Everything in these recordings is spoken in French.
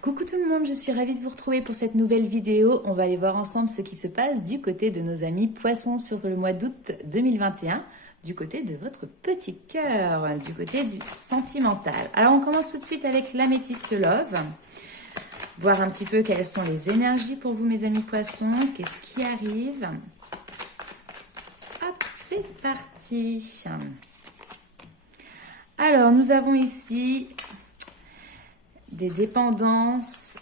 Coucou tout le monde, je suis ravie de vous retrouver pour cette nouvelle vidéo. On va aller voir ensemble ce qui se passe du côté de nos amis poissons sur le mois d'août 2021, du côté de votre petit cœur, du côté du sentimental. Alors on commence tout de suite avec l'améthyste love, voir un petit peu quelles sont les énergies pour vous mes amis poissons, qu'est-ce qui arrive. Hop, c'est parti. Alors nous avons ici des dépendances.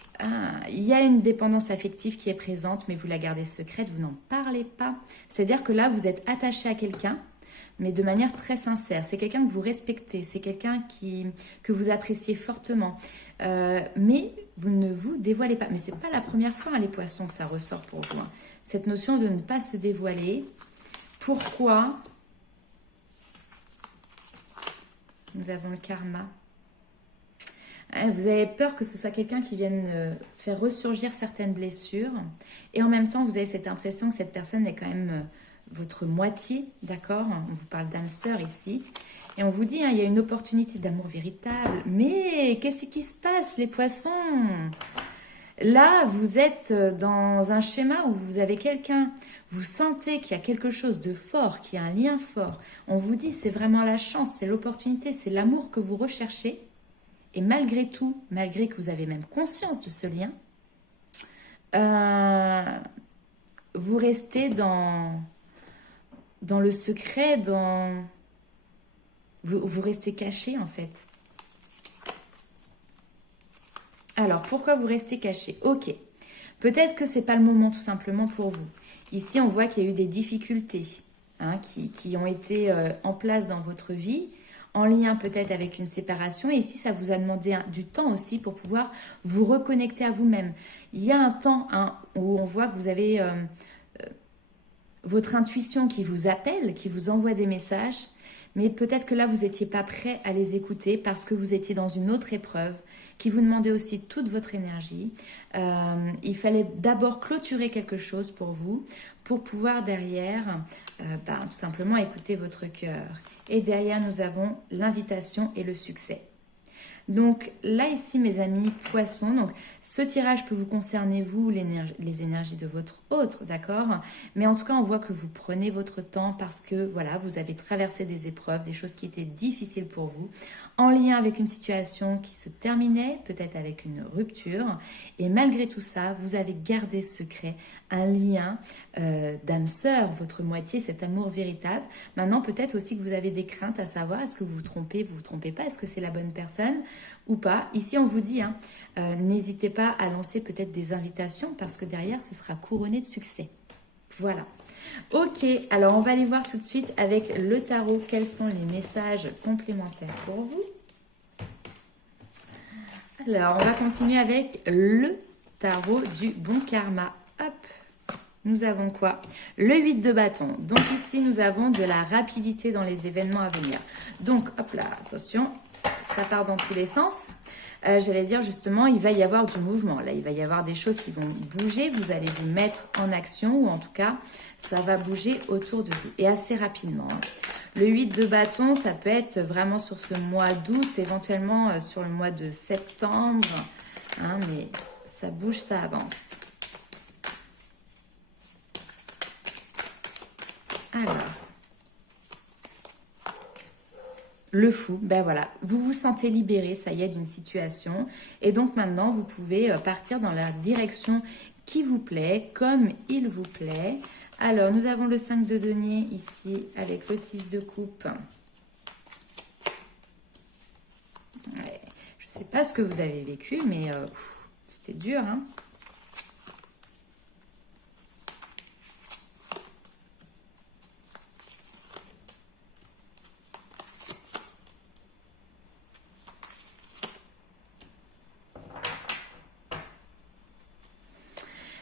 Il y a une dépendance affective qui est présente, mais vous la gardez secrète, vous n'en parlez pas. C'est-à-dire que là, vous êtes attaché à quelqu'un, mais de manière très sincère. C'est quelqu'un que vous respectez, c'est quelqu'un que vous appréciez fortement. Mais vous ne vous dévoilez pas. Mais ce n'est pas la première fois, hein, les poissons, que ça ressort pour vous. Hein. Cette notion de ne pas se dévoiler. Pourquoi? Nous avons le karma. Vous avez peur que ce soit quelqu'un qui vienne faire ressurgir certaines blessures. Et en même temps, vous avez cette impression que cette personne est quand même votre moitié, d'accord? On vous parle d'âme sœur ici. Et on vous dit, hein, il y a une opportunité d'amour véritable. Mais qu'est-ce qui se passe, les poissons? Là, vous êtes dans un schéma où vous avez quelqu'un, vous sentez qu'il y a quelque chose de fort, qu'il y a un lien fort. On vous dit, c'est vraiment la chance, c'est l'opportunité, c'est l'amour que vous recherchez. Et malgré tout, malgré que vous avez même conscience de ce lien, vous restez dans le secret, vous restez caché en fait. Alors, pourquoi vous restez caché? Ok, peut-être que ce n'est pas le moment tout simplement pour vous. Ici, on voit qu'il y a eu des difficultés hein, qui ont été en place dans votre vie, en lien peut-être avec une séparation. Et ici, ça vous a demandé du temps aussi pour pouvoir vous reconnecter à vous-même. Il y a un temps hein, où on voit que vous avez votre intuition qui vous appelle, qui vous envoie des messages, mais peut-être que là, vous n'étiez pas prêt à les écouter parce que vous étiez dans une autre épreuve qui vous demandait aussi toute votre énergie. Il fallait d'abord clôturer quelque chose pour vous, pour pouvoir derrière, tout simplement écouter votre cœur. Et derrière, nous avons l'invitation et le succès. Donc là, ici, mes amis poissons, donc ce tirage peut vous concerner, vous, les énergies de votre autre, d'accord? Mais en tout cas, on voit que vous prenez votre temps parce que, voilà, vous avez traversé des épreuves, des choses qui étaient difficiles pour vous, en lien avec une situation qui se terminait, peut-être avec une rupture. Et malgré tout ça, vous avez gardé secret un lien d'âme sœur, votre moitié, cet amour véritable. Maintenant, peut-être aussi que vous avez des craintes à savoir, est-ce que vous vous trompez pas, est-ce que c'est la bonne personne ou pas. Ici, on vous dit, hein, n'hésitez pas à lancer peut-être des invitations parce que derrière, ce sera couronné de succès. Voilà. Ok, alors on va aller voir tout de suite avec le tarot quels sont les messages complémentaires pour vous. Alors, on va continuer avec le tarot du bon karma. Hop, nous avons quoi? Le 8 de bâton. Donc ici, nous avons de la rapidité dans les événements à venir. Donc, hop là, attention, ça part dans tous les sens. J'allais dire justement, il va y avoir du mouvement. Là, il va y avoir des choses qui vont bouger. Vous allez vous mettre en action ou en tout cas, ça va bouger autour de vous et assez rapidement. Le 8 de bâton, ça peut être vraiment sur ce mois d'août, éventuellement sur le mois de septembre. Hein, mais ça bouge, ça avance. Alors, le fou, ben voilà, vous vous sentez libéré, ça y est, d'une situation. Et donc maintenant, vous pouvez partir dans la direction qui vous plaît, comme il vous plaît. Alors, nous avons le 5 de denier ici, avec le 6 de coupe. Ouais, je ne sais pas ce que vous avez vécu, mais c'était dur, hein.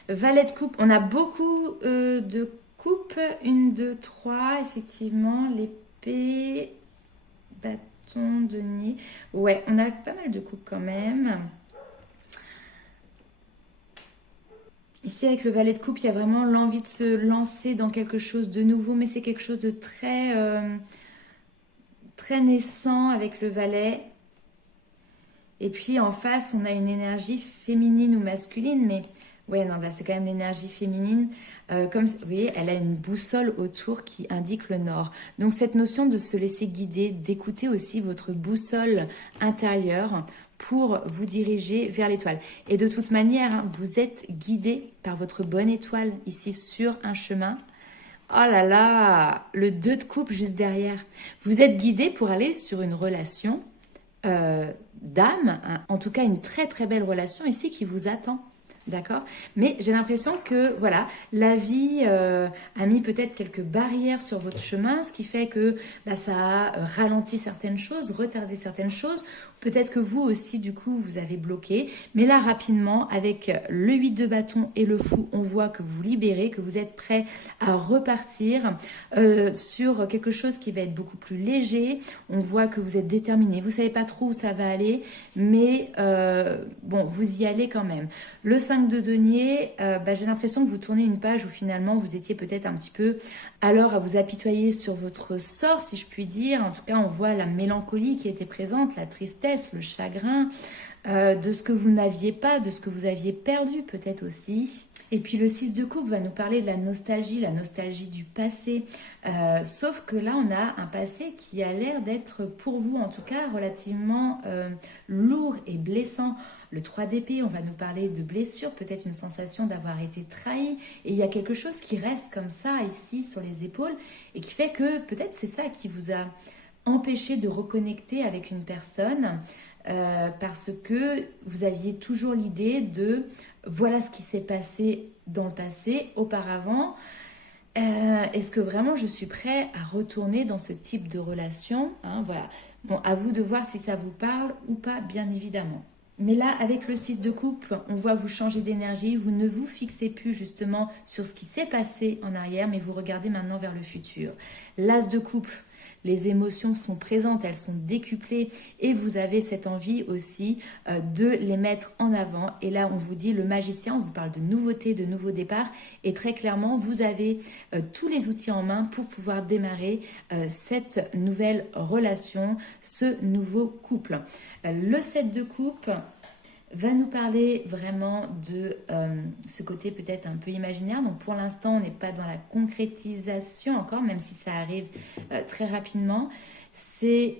Valet de coupe, on a beaucoup de coupes. 1, 2, 3, effectivement. L'épée, bâton, denier. Ouais, on a pas mal de coupes quand même. Ici, avec le valet de coupe, il y a vraiment l'envie de se lancer dans quelque chose de nouveau, mais c'est quelque chose de très, très naissant avec le valet. Et puis en face, on a une énergie féminine ou masculine, mais ouais, non, là c'est quand même l'énergie féminine. Comme vous voyez, elle a une boussole autour qui indique le nord. Donc cette notion de se laisser guider, d'écouter aussi votre boussole intérieure pour vous diriger vers l'étoile. Et de toute manière, hein, vous êtes guidé par votre bonne étoile ici sur un chemin. Oh là là, le 2 de coupe juste derrière. Vous êtes guidé pour aller sur une relation d'âme, hein, en tout cas une très très belle relation ici qui vous attend. D'accord? Mais j'ai l'impression que, voilà, la vie a mis peut-être quelques barrières sur votre chemin, ce qui fait que bah, ça a ralenti certaines choses, retardé certaines choses. Peut-être que vous aussi, du coup, vous avez bloqué. Mais là, rapidement, avec le 8 de bâton et le fou, on voit que vous libérez, que vous êtes prêt à repartir sur quelque chose qui va être beaucoup plus léger. On voit que vous êtes déterminé. Vous ne savez pas trop où ça va aller, mais bon, vous y allez quand même. Le 5 de denier, bah, j'ai l'impression que vous tournez une page où finalement vous étiez peut-être un petit peu alors à vous apitoyer sur votre sort, si je puis dire. En tout cas, on voit la mélancolie qui était présente, la tristesse, le chagrin, de ce que vous n'aviez pas, de ce que vous aviez perdu peut-être aussi. Et puis le 6 de coupe va nous parler de la nostalgie du passé. Sauf que là, on a un passé qui a l'air d'être, pour vous en tout cas, relativement lourd et blessant. Le 3 d'épée, on va nous parler de blessure, peut-être une sensation d'avoir été trahi. Et il y a quelque chose qui reste comme ça ici sur les épaules et qui fait que peut-être c'est ça qui vous a empêché de reconnecter avec une personne parce que vous aviez toujours l'idée de voilà ce qui s'est passé dans le passé, auparavant. Est-ce que vraiment je suis prêt à retourner dans ce type de relation, hein, voilà. Bon, à vous de voir si ça vous parle ou pas, bien évidemment. Mais là, avec le 6 de coupe, on voit vous changer d'énergie. Vous ne vous fixez plus justement sur ce qui s'est passé en arrière, mais vous regardez maintenant vers le futur. L'As de coupe, les émotions sont présentes, elles sont décuplées et vous avez cette envie aussi de les mettre en avant. Et là, on vous dit, le magicien, on vous parle de nouveauté, de nouveau départ. Et très clairement, vous avez tous les outils en main pour pouvoir démarrer cette nouvelle relation, ce nouveau couple. Le 7 de coupe va nous parler vraiment de ce côté peut-être un peu imaginaire. Donc pour l'instant, on n'est pas dans la concrétisation encore, même si ça arrive très rapidement. C'est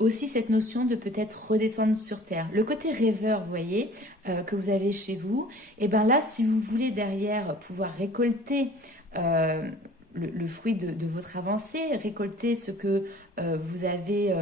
aussi cette notion de peut-être redescendre sur Terre. Le côté rêveur, vous voyez, que vous avez chez vous, et bien là, si vous voulez derrière pouvoir récolter le fruit de votre avancée, récolter ce que vous avez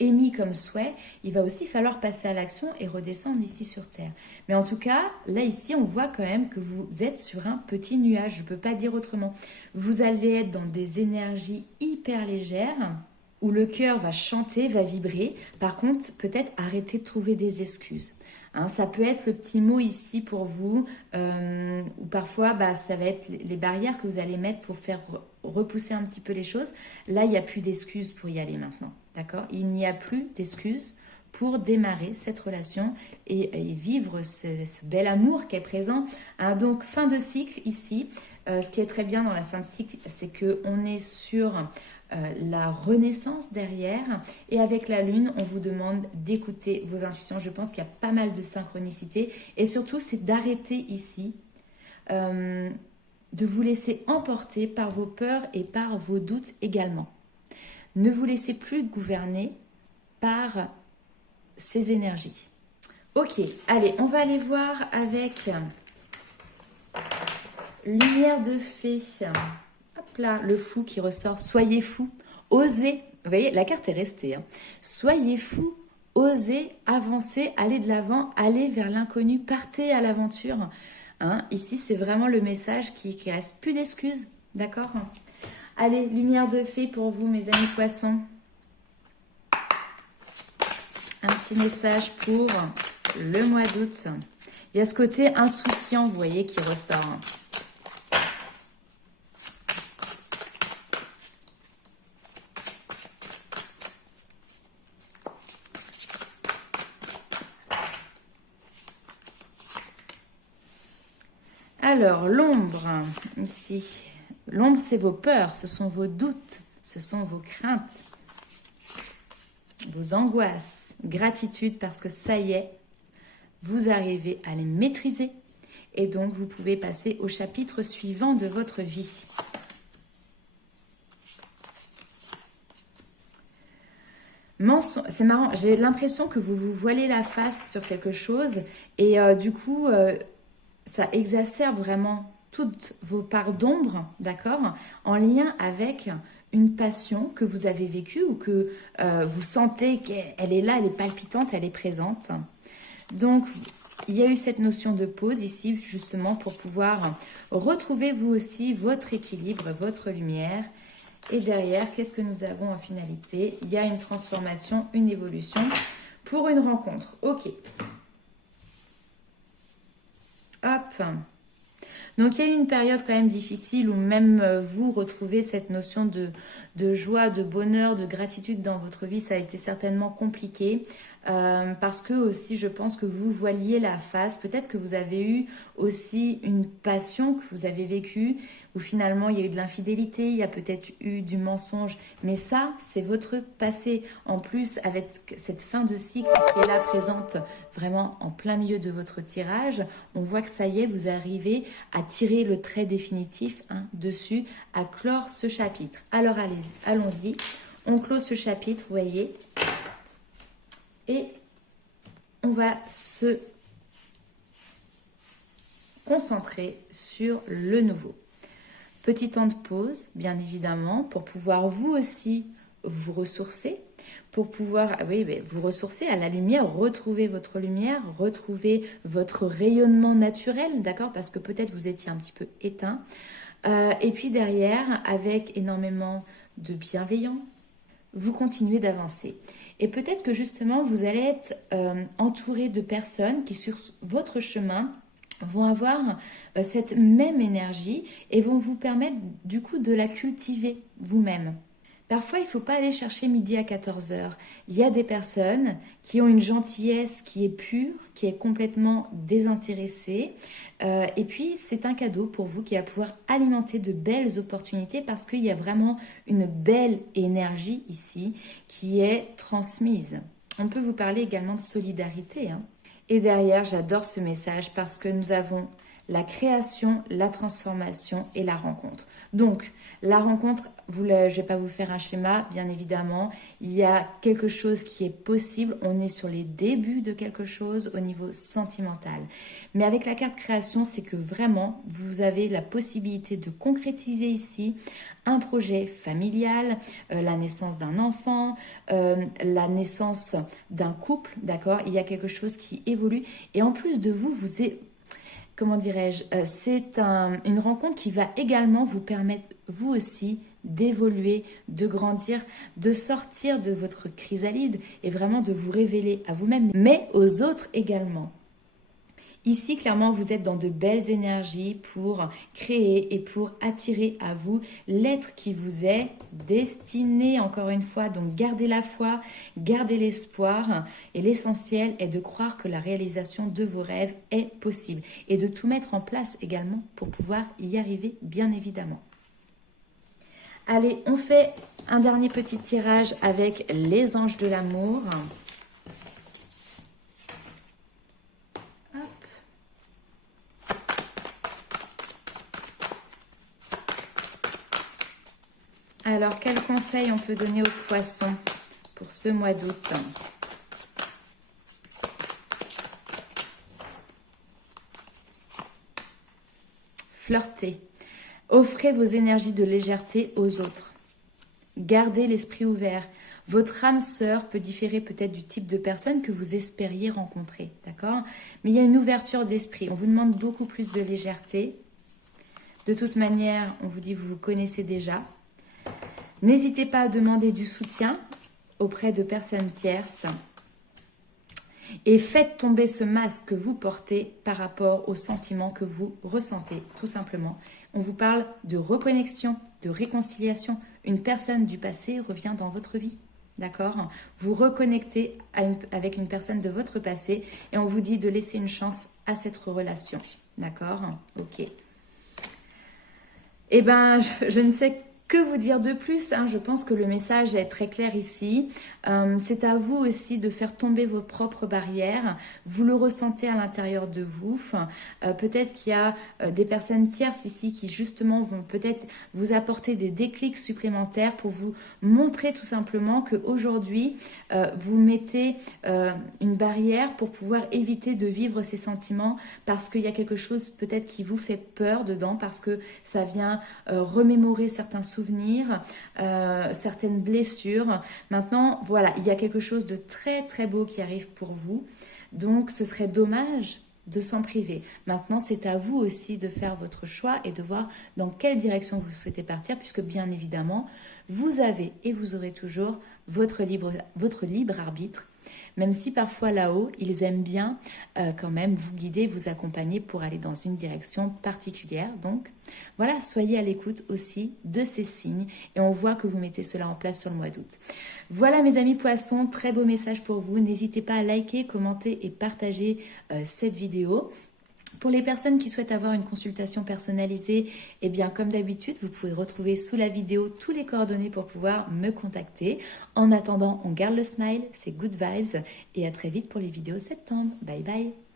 émis comme souhait, il va aussi falloir passer à l'action et redescendre ici sur Terre. Mais en tout cas, là ici, on voit quand même que vous êtes sur un petit nuage, je ne peux pas dire autrement. Vous allez être dans des énergies hyper légères, où le cœur va chanter, va vibrer. Par contre, peut-être arrêter de trouver des excuses. Hein, ça peut être le petit mot ici pour vous, ou parfois bah, ça va être les barrières que vous allez mettre pour faire repousser un petit peu les choses. Là, il n'y a plus d'excuses pour y aller maintenant. D'accord? Il n'y a plus d'excuses pour démarrer cette relation et vivre ce bel amour qui est présent. Hein, donc, fin de cycle ici. Ce qui est très bien dans la fin de cycle, c'est qu'on est sur la renaissance derrière. Et avec la lune, on vous demande d'écouter vos intuitions. Je pense qu'il y a pas mal de synchronicité. Et surtout, c'est d'arrêter ici, de vous laisser emporter par vos peurs et par vos doutes également. Ne vous laissez plus gouverner par ces énergies. Ok, allez, on va aller voir avec lumière de fée. Hop là, le fou qui ressort. Soyez fou, osez. Vous voyez, la carte est restée. Hein. Soyez fou, osez avancer, aller de l'avant, aller vers l'inconnu, partez à l'aventure. Hein, ici, c'est vraiment le message qui reste. Plus d'excuses, d'accord? Allez, lumière de fée pour vous, mes amis poissons. Un petit message pour le mois d'août. Il y a ce côté insouciant, vous voyez, qui ressort. Alors, l'ombre, ici. L'ombre, c'est vos peurs, ce sont vos doutes, ce sont vos craintes, vos angoisses. gratitude parce que ça y est, vous arrivez à les maîtriser. Et donc, vous pouvez passer au chapitre suivant de votre vie. C'est marrant, j'ai l'impression que vous vous voilez la face sur quelque chose et du coup, ça exacerbe vraiment toutes vos parts d'ombre, d'accord, en lien avec une passion que vous avez vécue ou que vous sentez qu'elle est là, elle est palpitante, elle est présente. Donc, il y a eu cette notion de pause ici, justement, pour pouvoir retrouver vous aussi votre équilibre, votre lumière. Et derrière, qu'est-ce que nous avons en finalité? Il y a une transformation, une évolution pour une rencontre. Ok. Hop. Donc, il y a eu une période quand même difficile où même vous retrouvez cette notion de joie, de bonheur, de gratitude dans votre vie. Ça a été certainement compliqué. Parce que aussi je pense que vous voiliez la face, peut-être que vous avez eu aussi une passion que vous avez vécue où finalement il y a eu de l'infidélité, il y a peut-être eu du mensonge, mais ça c'est votre passé. En plus avec cette fin de cycle qui est là présente vraiment en plein milieu de votre tirage, on voit que ça y est, vous arrivez à tirer le trait définitif dessus, à clore ce chapitre. Alors allons-y, on clôt ce chapitre, vous voyez. Et on va se concentrer sur le nouveau. Petit temps de pause, bien évidemment, pour pouvoir vous aussi vous ressourcer, pour pouvoir vous ressourcer à la lumière, retrouver votre lumière, retrouver votre rayonnement naturel, d'accord? Parce que peut-être vous étiez un petit peu éteint. Et puis derrière, avec énormément de bienveillance, vous continuez d'avancer. Et peut-être que justement, vous allez être entouré de personnes qui, sur votre chemin, vont avoir cette même énergie et vont vous permettre du coup de la cultiver vous-même. Parfois, il ne faut pas aller chercher midi à 14 heures. Il y a des personnes qui ont une gentillesse qui est pure, qui est complètement désintéressée. Et puis, c'est un cadeau pour vous qui va pouvoir alimenter de belles opportunités parce qu'il y a vraiment une belle énergie ici qui est transmise. On peut vous parler également de solidarité. Et derrière, j'adore ce message parce que nous avons la création, la transformation et la rencontre. Donc, la rencontre, je ne vais pas vous faire un schéma, bien évidemment. Il y a quelque chose qui est possible. On est sur les débuts de quelque chose au niveau sentimental. Mais avec la carte création, c'est que vraiment, vous avez la possibilité de concrétiser ici un projet familial, la naissance d'un enfant, la naissance d'un couple, d'accord? Il y a quelque chose qui évolue. Et en plus de vous, comment dirais-je, c'est une rencontre qui va également vous permettre, vous aussi, d'évoluer, de grandir, de sortir de votre chrysalide et vraiment de vous révéler à vous-même, mais aux autres également. Ici, clairement, vous êtes dans de belles énergies pour créer et pour attirer à vous l'être qui vous est destiné, encore une fois. Donc, gardez la foi, gardez l'espoir. Et l'essentiel est de croire que la réalisation de vos rêves est possible. Et de tout mettre en place également pour pouvoir y arriver, bien évidemment. Allez, on fait un dernier petit tirage avec les anges de l'amour. Alors, quel conseil on peut donner aux poissons pour ce mois d'août? Flirtez. Offrez vos énergies de légèreté aux autres. Gardez l'esprit ouvert. Votre âme sœur peut différer peut-être du type de personne que vous espériez rencontrer, d'accord? Mais il y a une ouverture d'esprit. On vous demande beaucoup plus de légèreté. De toute manière, on vous dit vous vous connaissez déjà. N'hésitez pas à demander du soutien auprès de personnes tierces et faites tomber ce masque que vous portez par rapport aux sentiments que vous ressentez, tout simplement. On vous parle de reconnexion, de réconciliation. Une personne du passé revient dans votre vie, d'accord? Vous reconnectez avec une personne de votre passé et on vous dit de laisser une chance à cette relation, d'accord? Ok. Eh bien, je ne sais Que vous dire de plus, hein? Je pense que le message est très clair ici. C'est à vous aussi de faire tomber vos propres barrières. Vous le ressentez à l'intérieur de vous. Peut-être qu'il y a des personnes tierces ici qui justement vont peut-être vous apporter des déclics supplémentaires pour vous montrer tout simplement qu'aujourd'hui, vous mettez une barrière pour pouvoir éviter de vivre ces sentiments parce qu'il y a quelque chose peut-être qui vous fait peur dedans, parce que ça vient remémorer certains souvenirs, certaines blessures. Maintenant, voilà, il y a quelque chose de très très beau qui arrive pour vous. Donc, ce serait dommage de s'en priver. Maintenant, c'est à vous aussi de faire votre choix et de voir dans quelle direction vous souhaitez partir, puisque bien évidemment, vous avez et vous aurez toujours votre libre arbitre, même si parfois là-haut, ils aiment bien quand même vous guider, vous accompagner pour aller dans une direction particulière. Donc voilà, soyez à l'écoute aussi de ces signes et on voit que vous mettez cela en place sur le mois d'août. Voilà mes amis poissons, très beau message pour vous. N'hésitez pas à liker, commenter et partager cette vidéo. Pour les personnes qui souhaitent avoir une consultation personnalisée, eh bien comme d'habitude, vous pouvez retrouver sous la vidéo tous les coordonnées pour pouvoir me contacter. En attendant, on garde le smile, c'est good vibes et à très vite pour les vidéos de septembre. Bye bye.